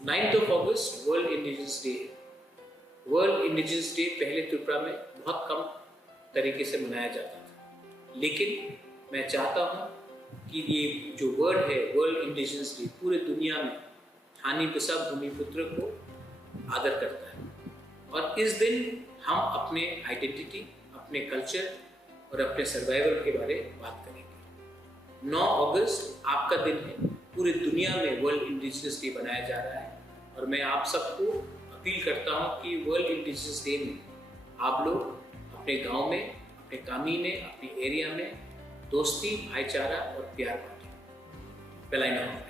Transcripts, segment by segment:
9th of August world indigenous day. World indigenous day पहले त्रिपुरा में बहुत कम तरीके से मनाया जाता था, लेकिन मैं चाहता हूँ कि ये जो वर्ड है वर्ल्ड इंडिजिनस डे पूरे दुनिया में हानि पिसा भूमिपुत्र को आदर करता है। और इस दिन हम अपने आइडेंटिटी, अपने कल्चर और अपने सर्वाइवल के बारे में बात करेंगे। 9 अगस्त आपका दिन है, पूरी दुनिया में वर्ल्ड इंडिजिनस डे मनाया जा रहा है और मैं आप सबको अपील करता हूँ कि वर्ल्ड इंडिजिनस डे में आप लोग अपने गांव में, अपने कामी में, अपने एरिया में दोस्ती, भाईचारा और प्यार बांटें। बेल आइकन दबाएं।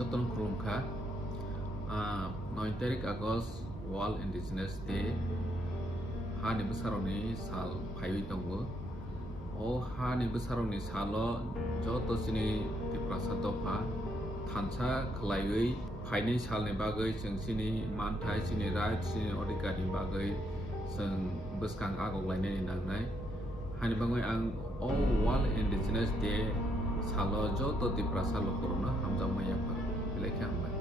joton krumkha 9 tarik August World Indigenous Day hani besaroni sal phaiwi tongo o hani besaroni salo joto sini tiprasa dofa thansa khlaiwi phaini salni bagai जों sini manthai sini right sini odikani bagai जों bwskang agoglainani nangnai hani bangoi ang o World Indigenous Day salo joto tiprasa lokorona hamjak maya par bilai khambai